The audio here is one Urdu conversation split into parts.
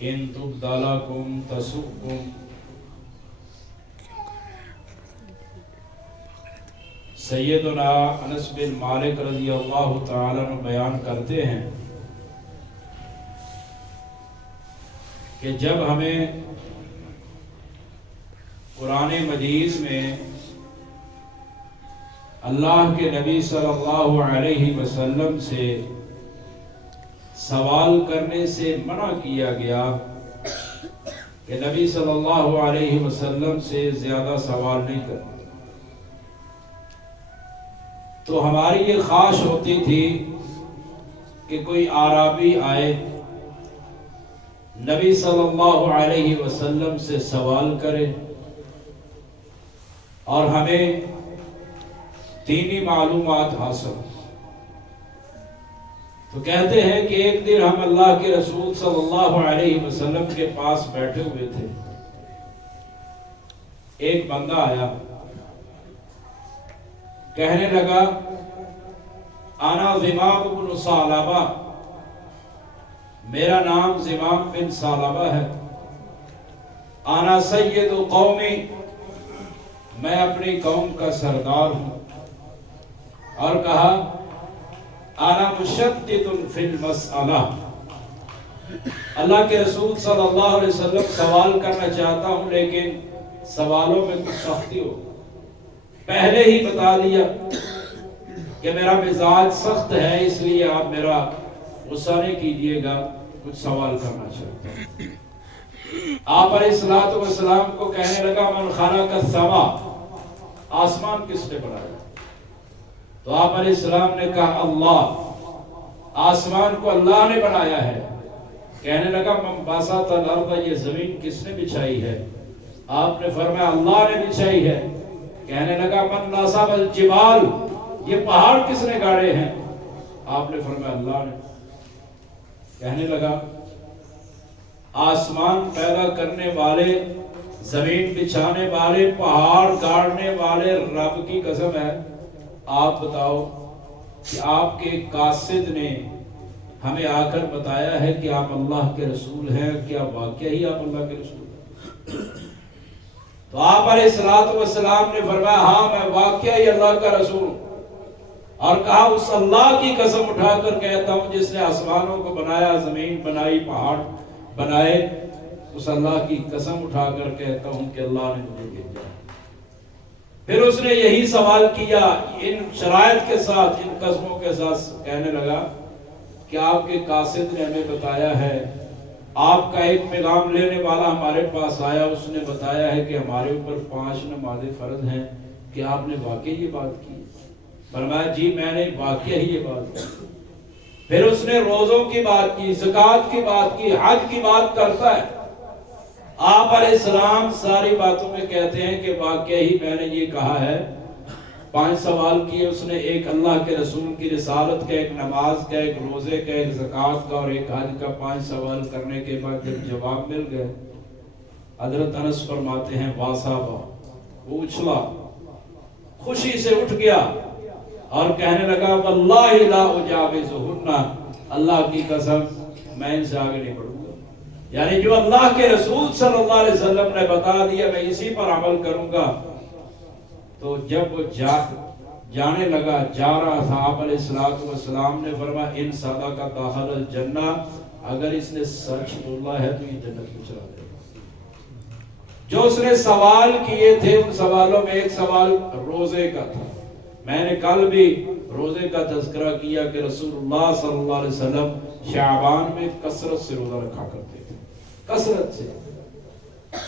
ان تبد لکم تسؤکم۔ سیدنا انس بن مالک رضی اللہ تعالیٰ عنہ بیان کرتے ہیں کہ جب ہمیں قرآن مجید میں اللہ کے نبی صلی اللہ علیہ وسلم سے سوال کرنے سے منع کیا گیا کہ نبی صلی اللہ علیہ وسلم سے زیادہ سوال نہیں کرنا، تو ہماری یہ خواہش ہوتی تھی کہ کوئی اعرابی آئے، نبی صلی اللہ علیہ وسلم سے سوال کرے اور ہمیں دینی معلومات حاصل۔ تو کہتے ہیں کہ ایک دن ہم اللہ کے رسول صلی اللہ علیہ وسلم کے پاس بیٹھے ہوئے تھے، ایک بندہ آیا، کہنے لگا انا زمام بن ثعلبہ، میرا نام زمام بن ثعلبہ ہے، انا سید قومی، میں اپنی قوم کا سردار ہوں، اور کہا انا مشدد فی المسئلہ، اللہ کے رسول صلی اللہ علیہ وسلم سوال کرنا چاہتا ہوں لیکن سوالوں میں کچھ سختی ہو، پہلے ہی بتا دیا کہ میرا مزاج سخت ہے، اس لیے آپ میرا غصہ نہیں کیجیے گا، کچھ سوال کرنا چاہتا ہوں۔ آپ علیہ السلام کو کہنے لگا من خلق السما، آسمان کس نے بنایا؟ تو آپ علیہ السلام نے کہا اللہ، آسمان کو اللہ نے بنایا ہے۔ کہنے لگا من بسط الارض، یہ زمین کس نے بچھائی ہے؟ آپ نے فرمایا اللہ نے بچھائی ہے۔ کہنے لگا من نصب الجبال، یہ پہاڑ کس نے گاڑے ہیں؟ آپ نے فرمایا اللہ نے۔ کہنے لگا آسمان پیدا کرنے والے، زمین بچھانے والے، پہاڑ گاڑنے والے رب کی قسم ہے، آپ بتاؤ کہ آپ کے قاصد نے ہمیں آ کر بتایا ہے کہ آپ اللہ کے رسول ہیں، کیا واقعی ہی آپ اللہ کے رسول ہیں؟ تو آپ علیہ السلام نے فرمایا ہاں میں واقعی اللہ کا رسول ہوں، اور کہا اس اللہ کی قسم اٹھا کر کہتا ہوں جس نے آسمانوں کو بنایا، زمین بنائی، پہاڑ بنائے، اس اللہ کی قسم اٹھا کر کہتا ہوں کہ اللہ نے مجھے بھیجا۔ پھر اس نے یہی سوال کیا ان شرائط کے ساتھ، ان قسموں کے ساتھ، کہنے لگا کہ آپ کے قاصد نے ہمیں بتایا ہے، آپ کا ایک پیغام لینے والا ہمارے پاس آیا، اس نے بتایا ہے کہ ہمارے اوپر 5 نمازیں فرض ہیں، کہ آپ نے واقعی یہ بات کی؟ فرمایا جی میں نے واقعی یہ بات کی۔ پھر اس نے روزوں کی بات کی، زکوٰۃ کی بات کی، حج کی بات کرتا ہے۔ آپ علیہ السلام ساری باتوں میں کہتے ہیں کہ واقعی میں نے یہ کہا ہے۔ 5 سوال کیے اس نے، ایک اللہ کے رسول کی رسالت کا، ایک نماز کا، ایک روزے کا، ایک زکوٰۃ کا اور ایک حج کا۔ 5 سوال کرنے کے بعد جب جواب مل گئے، حضرت انس فرماتے ہیں واصابہ، وہ اچھلا، خوشی سے اٹھ گیا اور کہنے لگا واللہ لا اجاوزہن، اللہ کی قسم میں ان سے آگے نہیں بڑھوں گا، یعنی جو اللہ کے رسول صلی اللہ علیہ وسلم نے بتا دیا میں اسی پر عمل کروں گا۔ تو جب وہ جانے لگا، جا رہا تھا، آپ علیہ السلام نے فرمایا ان صدق دخل الجنہ، اگر اس نے سچ بولا ہے تو یہ جنت میں چلا جائے گا۔ جو اس نے سوال کیے تھے ان سوالوں میں ایک سوال روزے کا تھا۔ میں نے کل بھی روزے کا تذکرہ کیا کہ رسول اللہ صلی اللہ علیہ وسلم شعبان میں کثرت سے روزہ رکھا کرتے تھے، کثرت سے،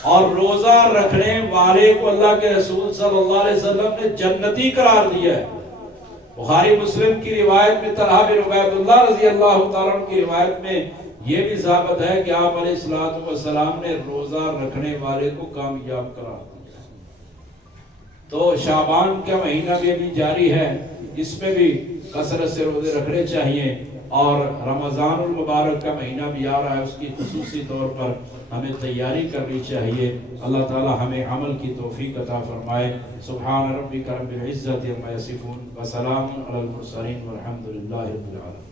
اور روزہ رکھنے والے کو اللہ کے رسول صلی اللہ علیہ وسلم نے جنتی قرار دیا ہے۔ بخاری مسلم کی روایت میں طلحہ بن عبید اللہ رضی اللہ تعالیٰ عنہ کی روایت میں یہ بھی ثابت ہے کہ آپ علیہ السلام نے روزہ رکھنے والے کو کامیاب قرار دیا۔ تو شعبان کا مہینہ بھی ابھی جاری ہے، اس میں بھی کثرت سے روزے رکھنے چاہیے، اور رمضان المبارک کا مہینہ بھی آ رہا ہے، اس کی خصوصی طور پر ہمیں تیاری کرنی چاہیے۔ اللہ تعالی ہمیں عمل کی توفیق عطا فرمائے۔ سبحان ربک رب العزت عما یصفون وسلام علی المرسلین والحمد للہ رب العالمین۔